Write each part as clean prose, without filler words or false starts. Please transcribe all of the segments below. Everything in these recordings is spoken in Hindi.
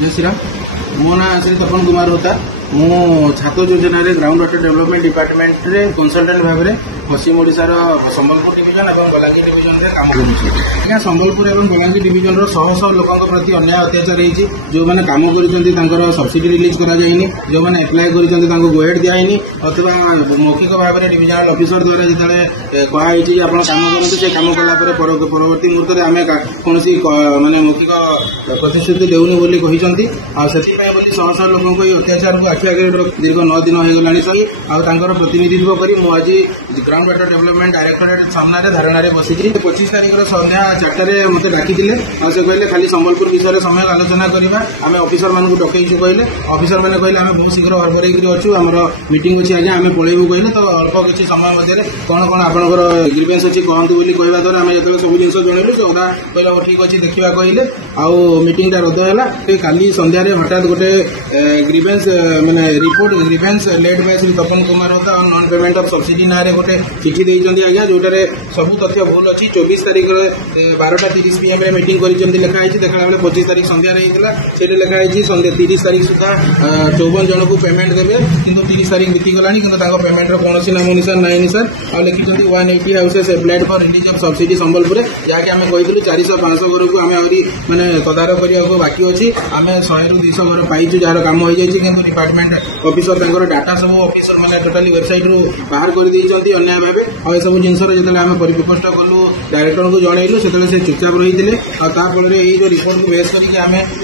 जय श्री राम। मो ना श्री तपन कुमार होता मु छात्र योजना ग्राउंड वाटर डेवलपमेंट डिपार्टमेंट रे कंसल्टेंट भाव में पश्चिम ओडिशार संबलपुर डिविजन और बलांगीर डिविजन में काम करुच्छे। संबलपुर और बलांगीर डिविजन शह शह लोकों प्रति अन्याय अत्याचार होती जो मैंने काम कर सब्सिडी रिलीज कराइनी जो मैंने एप्लाय कर गोहेड दिखाई अथवा मौखिक भाव में डिविजनल ऑफिसर द्वारा जिते कहुई आप काम करूँ से कम कलापर परवर्ती मुहूर्त में आम कौन मानने मौखिक प्रतिश्रुति देउनी बोली कहते शह शह लोकों अत्याचार को आखि आगे दीर्घ 9 दिन हो गला प्रतिनिधित्व कर आज ग्राउंड वाटर डेवलपमेंट डायरेक्टोरेट सामने धारणा बसी 25 तारीख संध्या 4 मत डाकी से कहले खाली संबलपुर विषय समय आलोचना करवा आम ऑफिसर मानक डकईचु कहले ऑफिसर मैंने कहले आम बहुत शीघ्र हरबरई अच्छु आम मीटिंग अच्छी आज्ञा आम पलैबू कहले तो अल्प किसी समय मध्य कौन कौन आपंकर ग्रीवेंस अच्छी कहतु बोली कहवा द्वारा आम जो सब जिन जनइलु से अदा कहला ठीक अच्छे देखा कहले आउ मीटिंग रद्द है काली संध्या हठात गोटे ग्रीवेंस माने report grievance led by Shri Tapan Kumar होता और नॉन पेमेंट ऑफ सब्सिडी ना गोटे चिठी देइचंदी आज्ञा जोटारे सब तथ्य भूल अच्छी 24 तारीख 12:30 PM रे मीटिंग करिचंदी लिखा है देखला बेले 25 तारीख संध्या रे हितला सेटे लिखा है संध्या 30 तारीख सुधा 54 जन को पेमेंट देबे किंतु 30 तारीख बीती गलानी किंतु ताको पेमेंट रो कोनोसी नाम निशान नाही निशान आ लिखिचंदी 180 houses applied for release of subsidy Sambalpur याके आमे कहितलु 400-500 घर को आमे आउरी माने तदारख करिया को बाकी अछि आमे 100 ରୁ 200 घर पाइछु जार काम हो जाइछि किंतु डिपार्टमेंट ऑफिसर डाटा सब ऑफिसर मैंने टोटाली वेबसाइट रू बाहर कर देइछंती अन्याय भावे और सब जिनस जो आम परिप्रकोष्ठ कलु डायरेक्टर को जनइलु से चुपचाप रही फल जो रिपोर्ट को बेस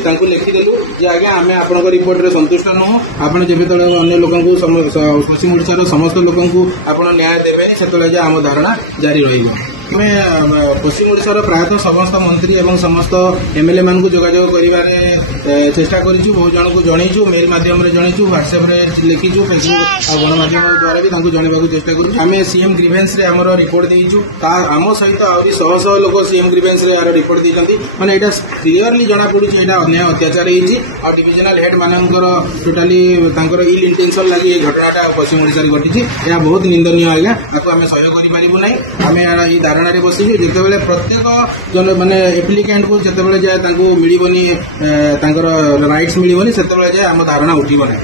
करके लिखिदेलु जे आज्ञा आम आप रिपोर्ट रे संतुष्ट नुह आप जब अन्य लोक पश्चिम ओडिशार समस्त लोक आप न्याय देवे से आम धारणा जारी रही पश्चिम ओडिशार प्रायतः समस्त मंत्री एवं समस्त एमएलए मान को जोगाजोग कर चेष्टा करूँ बहुत जन को जनईचु मेल मध्यम जनईचु व्हाट्सएप लिखीचु फेसबुक और गणमाध्यम द्वारा भी जनवाक चेष्टा करूँ आम सीएम ग्रीवेंस आम रिपोर्ट देचु आम सहित आहरी शह शह लोक सीएम ग्रीवेंस यार रिपोर्ट देते मैंने यहाँ क्लीयरली जना पड़ी यहाँ अन्याय अत्याचार हो डिविजनल हेड मानकर टोटाली इल इंटेंशन लगी ये घटनाटा पश्चिम ओडिशा घटी यह बहुत निंदनीय आज्ञा आपको आम सहयोग करूँ ना आम ये धारणा बसिଛୁ ଯେତେବେଳେ ପ୍ରତ୍ୟେକ ଜନ ମାନେ ଏପ୍ଲିକାଣ୍ଟ କୁ ଯେତେବେଳେ ଯାଏ ତାଙ୍କୁ ମିଳିବନି ତାଙ୍କର ରାଇଟ୍ସ ମିଳିବନି ସେତେବେଳେ ଯାଏ ଆମ ଧାରଣା ଉଠିବ ନାହିଁ।